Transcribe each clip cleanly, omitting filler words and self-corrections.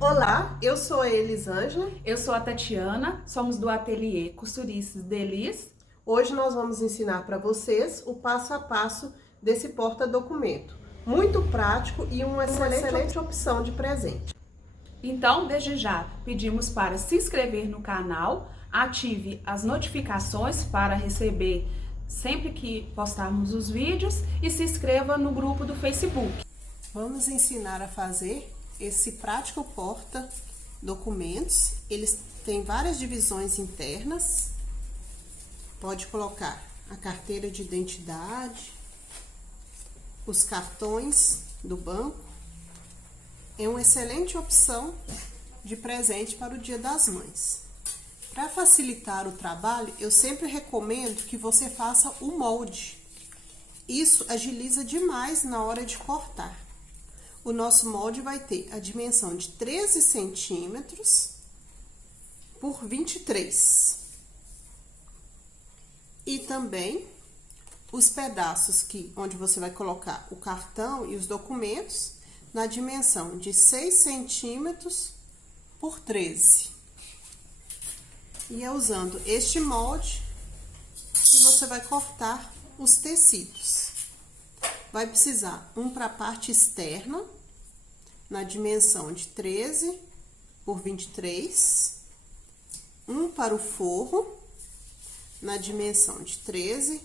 Olá, eu sou a Elisângela. Eu sou a Tatiana, somos do ateliê Costurices Delis. Hoje nós vamos ensinar para vocês o passo a passo desse porta-documento. Muito prático e uma excelente opção de presente. Então, desde já, pedimos para se inscrever no canal, ative as notificações para receber sempre que postarmos os vídeos e se inscreva no grupo do Facebook. Vamos ensinar a fazer esse prático porta-documentos. Eles têm várias divisões internas. Pode colocar a carteira de identidade, os cartões do banco. É uma excelente opção de presente para o Dia das Mães. Para facilitar o trabalho, eu sempre recomendo que você faça o molde. Isso agiliza demais na hora de cortar. O nosso molde vai ter a dimensão de 13 centímetros por 23. E também os pedaços onde você vai colocar o cartão e os documentos na dimensão de 6 centímetros por 13. E é usando este molde que você vai cortar os tecidos. Vai precisar um para a parte externa, na dimensão de 13 por 23. Um para o forro, na dimensão de 13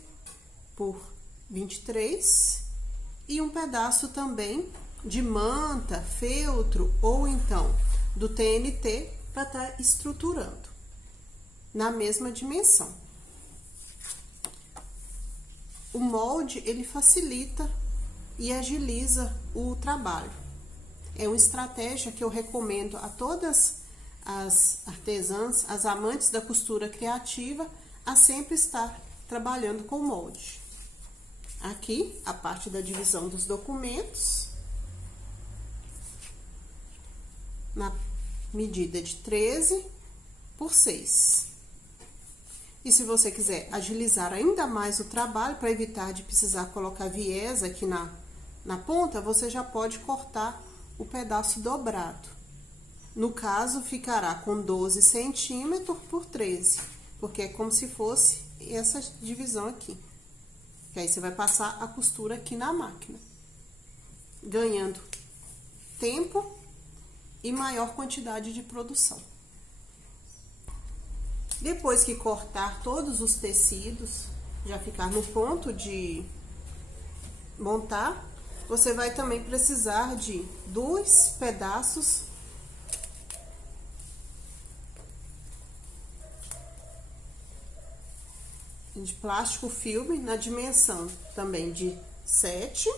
por 23. E um pedaço também de manta, feltro ou então do TNT para estar estruturando na mesma dimensão. O molde, ele facilita e agiliza o trabalho. É uma estratégia que eu recomendo a todas as artesãs, as amantes da costura criativa, a sempre estar trabalhando com molde. Aqui, a parte da divisão dos documentos, na medida de 13 por 6. E se você quiser agilizar ainda mais o trabalho, para evitar de precisar colocar viés aqui na ponta, você já pode cortar o pedaço dobrado. No caso, ficará com 12 centímetros por 13, porque é como se fosse essa divisão aqui. Que aí você vai passar a costura aqui na máquina, ganhando tempo e maior quantidade de produção. Depois que cortar todos os tecidos, já ficar no ponto de montar, você vai também precisar de 2 pedaços de plástico filme na dimensão também de 7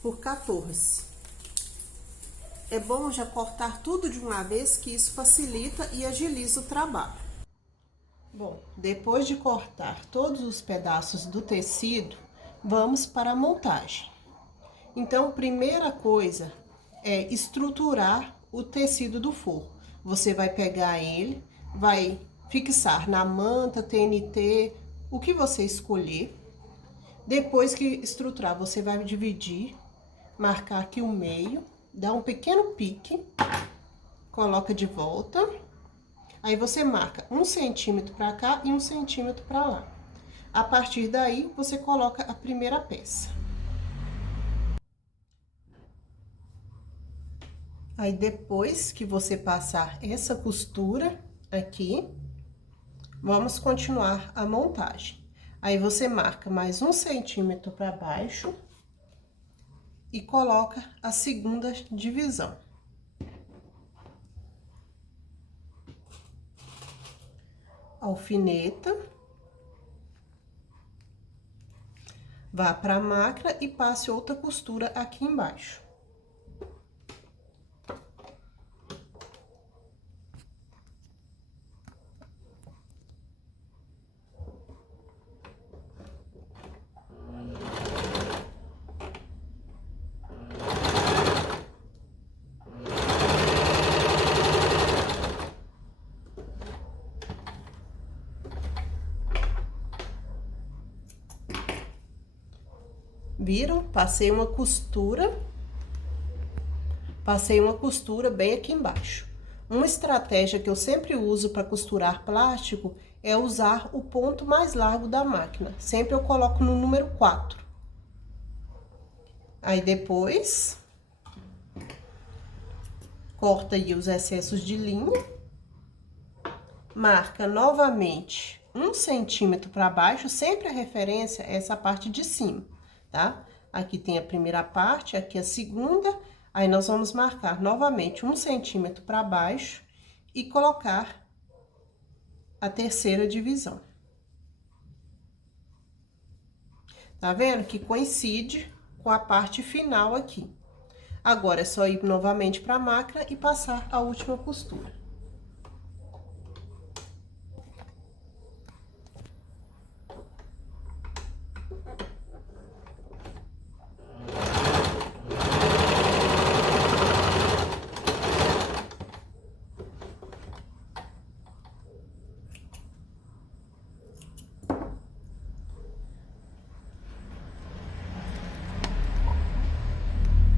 por 14. É bom já cortar tudo de uma vez, que isso facilita e agiliza o trabalho. Bom, depois de cortar todos os pedaços do tecido, vamos para a montagem. Então, primeira coisa é estruturar o tecido do forro. Você vai pegar ele, vai fixar na manta, TNT, o que você escolher. Depois que estruturar, você vai dividir, marcar aqui o meio, dá um pequeno pique, coloca de volta, aí você marca 1 centímetro para cá e 1 centímetro para lá. A partir daí, você coloca a primeira peça. Aí, depois que você passar essa costura aqui, vamos continuar a montagem. Aí, você marca mais 1 centímetro para baixo e coloca a segunda divisão. Alfineta, vá para a máquina e passe outra costura aqui embaixo. Viram? Passei uma costura Passei uma costura bem aqui embaixo. Uma estratégia que eu sempre uso para costurar plástico é usar o ponto mais largo da máquina. Sempre eu coloco no número 4. Aí depois, corta aí os excessos de linha. Marca novamente 1 centímetro para baixo, sempre a referência é essa parte de cima, tá? Aqui tem a primeira parte, aqui a segunda. Aí, nós vamos marcar novamente 1 centímetro para baixo e colocar a terceira divisão. Tá vendo? Que coincide com a parte final aqui. Agora, é só ir novamente para a máquina e passar a última costura.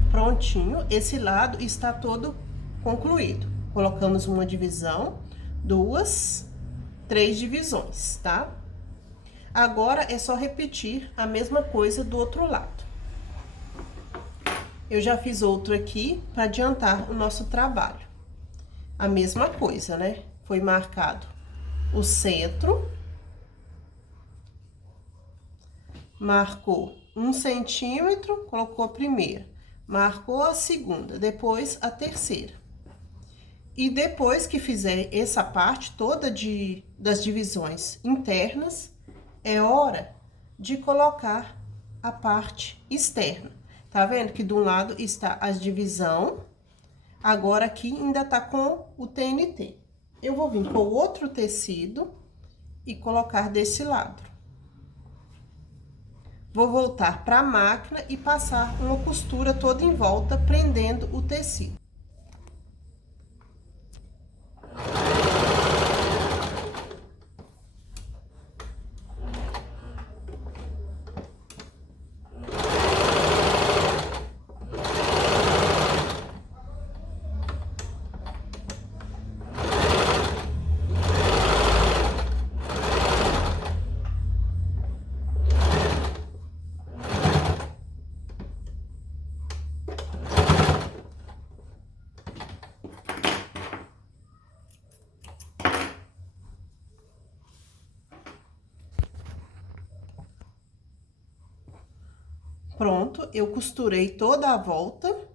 Prontinho, esse lado está todo concluído. Colocamos uma divisão, 2, 3 divisões, tá? Agora, é só repetir a mesma coisa do outro lado. Eu já fiz outro aqui para adiantar o nosso trabalho. A mesma coisa, né? Foi marcado o centro. Marcou 1 centímetro, colocou a primeira. Marcou a segunda, depois a terceira. E depois que fizer essa parte toda das divisões internas, é hora de colocar a parte externa. Tá vendo que do lado está a divisão, agora aqui ainda tá com o TNT. Eu vou vir com outro tecido e colocar desse lado. Vou voltar para a máquina e passar uma costura toda em volta, prendendo o tecido. Pronto, eu costurei toda a volta.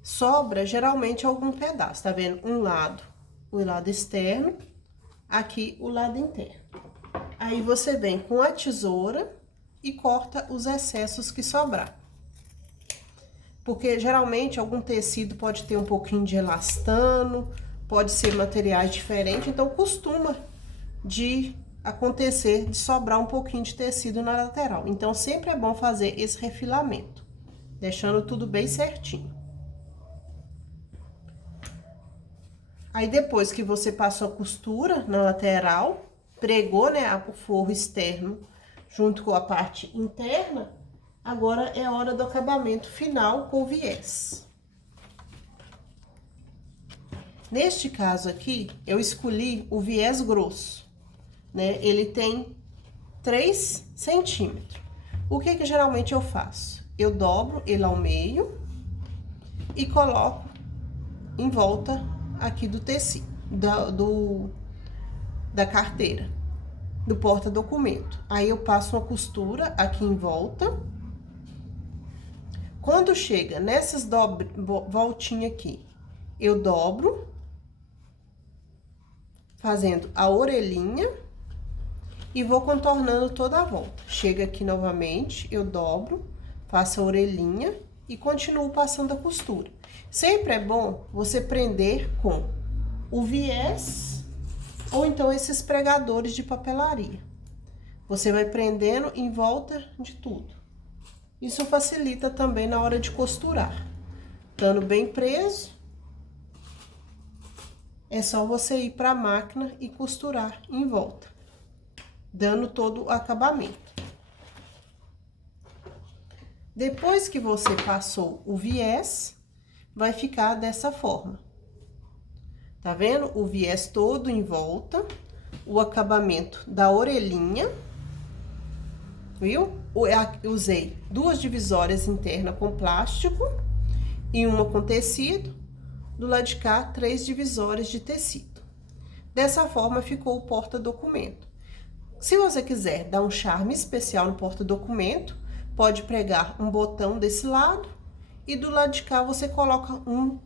Sobra geralmente algum pedaço, tá vendo? Um lado, o lado externo, aqui o lado interno. Aí, você vem com a tesoura e corta os excessos que sobrar. Porque geralmente algum tecido pode ter um pouquinho de elastano, pode ser materiais diferentes, então costuma de acontecer de sobrar um pouquinho de tecido na lateral. Então, sempre é bom fazer esse refilamento, deixando tudo bem certinho. Aí, depois que você passou a costura na lateral, pregou, né, o forro externo junto com a parte interna, agora é hora do acabamento final com o viés. Neste caso aqui, eu escolhi o viés grosso, né? Ele tem 3 centímetros. O que geralmente eu faço? Eu dobro ele ao meio e coloco em volta aqui do tecido, da carteira, do porta-documento. Aí, eu passo uma costura aqui em volta. Quando chega nessas voltinhas aqui, eu dobro, fazendo a orelhinha e vou contornando toda a volta. Chega aqui novamente, eu dobro, faço a orelhinha e continuo passando a costura. Sempre é bom você prender com o viés ou então esses pregadores de papelaria. Você vai prendendo em volta de tudo. Isso facilita também na hora de costurar. Estando bem preso, é só você ir para a máquina e costurar em volta, dando todo o acabamento. Depois que você passou o viés, vai ficar dessa forma. Tá vendo? O viés todo em volta, o acabamento da orelhinha, viu? Eu usei 2 divisórias internas com plástico e uma com tecido. Do lado de cá, 3 divisórias de tecido. Dessa forma, ficou o porta-documento. Se você quiser dar um charme especial no porta-documento, pode pregar um botão desse lado e do lado de cá você coloca um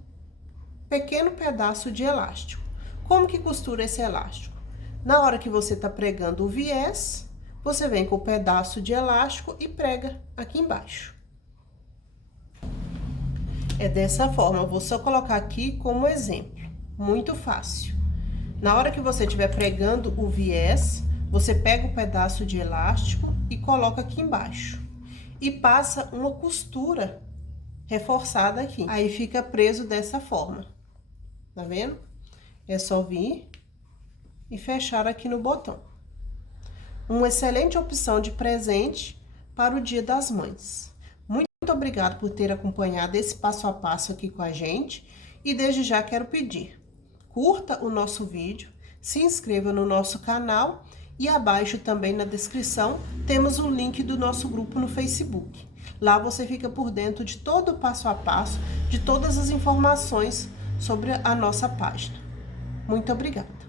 pequeno pedaço de elástico. Como que costura esse elástico? Na hora que você tá pregando o viés, você vem com o pedaço de elástico e prega aqui embaixo. É dessa forma, eu vou só colocar aqui como exemplo, muito fácil. Na hora que você estiver pregando o viés, você pega o pedaço de elástico e coloca aqui embaixo. E passa uma costura reforçada aqui. Aí fica preso dessa forma, tá vendo? É só vir e fechar aqui no botão. Uma excelente opção de presente para o Dia das Mães. Muito obrigada por ter acompanhado esse passo a passo aqui com a gente e desde já quero pedir, curta o nosso vídeo, se inscreva no nosso canal e abaixo também na descrição temos o link do nosso grupo no Facebook. Lá você fica por dentro de todo o passo a passo, de todas as informações sobre a nossa página. Muito obrigada!